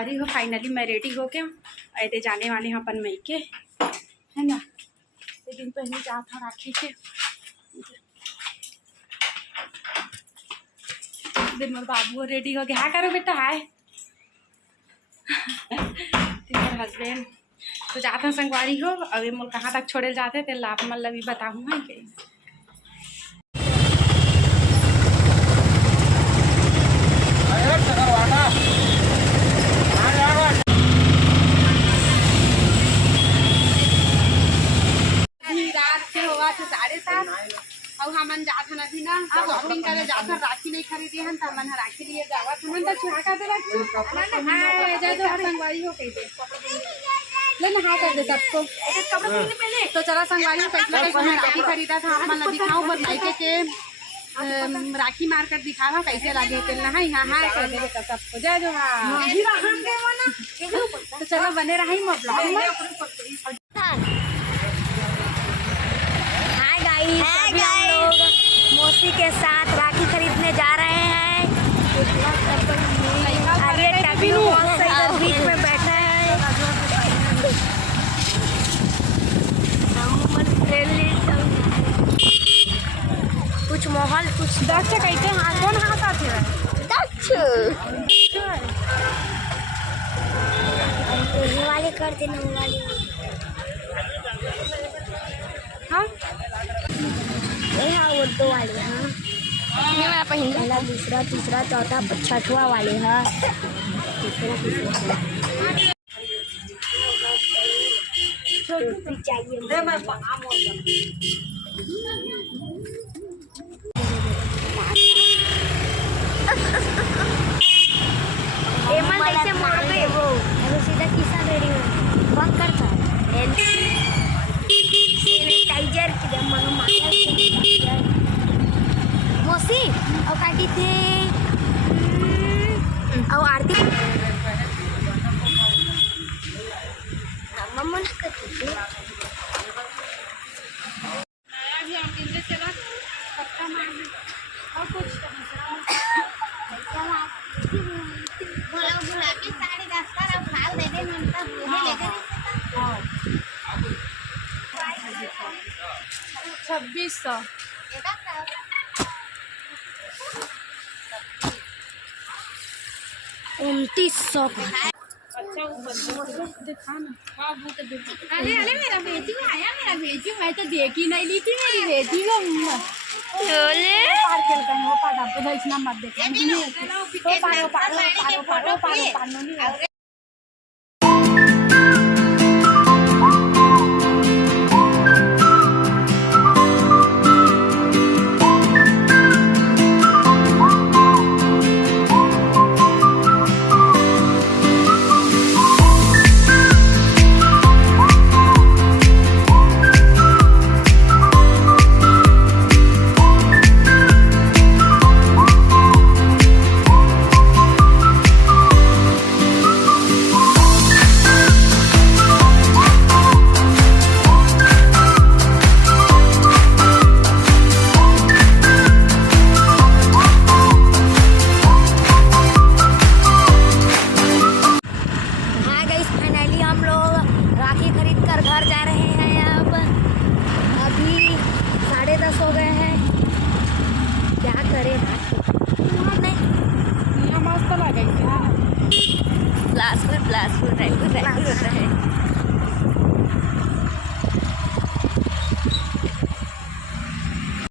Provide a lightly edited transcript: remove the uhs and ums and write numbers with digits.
संगवारी हो, फाइनली मैं रेडी हो के आए थे जाने वाले हैं अपन मई के, है ना। एक दिन पहले जा था राखी के दिन मोर बाबू रेडी हो गया। हाँ करो बेटा, हाय हस्बैंड तो जाते हैं संगवारी हो। अभी मोल कहाँ तक छोड़े जाते थे आप मतलब भी बताऊँगा कि रात के हुआ तो 7:30 और हमन जात हन अभी ना शॉपिंग करे जात हन। राखी नहीं खरीदी हन तो हमन राखी लिए जावत हन तो छुआ का दे जा जो हर संगवारी हो कह दे ले नहा कर दे सबको कपड़े पहने। तो चला संगवारी कैसे कैसे राखी खरीदा था हमन दिखाऊं बस लाइके के राखी मार कर दिखावा कैसे लगे तेल नहा हाँ हाँ कह दे बेटा सबको जय जो। हाँ तो चलो बने रही मैं ब्लॉग में। हाय गाइस, मौसी के साथ राखी खरीदने जा रहे हैं। आगे टकलू बीच में बैठा है। कुछ माहौल कुछ दक्ष कहते हैं कौन हाथ आते हैं दक्ष वाले कर देना वाले। हाँ वो दो वाले हाँ पहला दूसरा तीसरा चौथा छठवा वाले हाँ चाहिए। वो सीधा किसा रेडी हो बंद कर सैनिटाइजर की मौसी और काटी थे और आरती मम्मा ना करती थी। $2600 $2900 अच्छा दिखा ना। अरे अरे मेरा बेटी आया, मेरा बेटी मैं तो देखी नहीं ली थी मेरी बेटी को। पार खेल कर वो पार आपको इतना मत देखो तो पारो पारो पारो पारो पारो पारो नहीं। बिलासपुर होता है।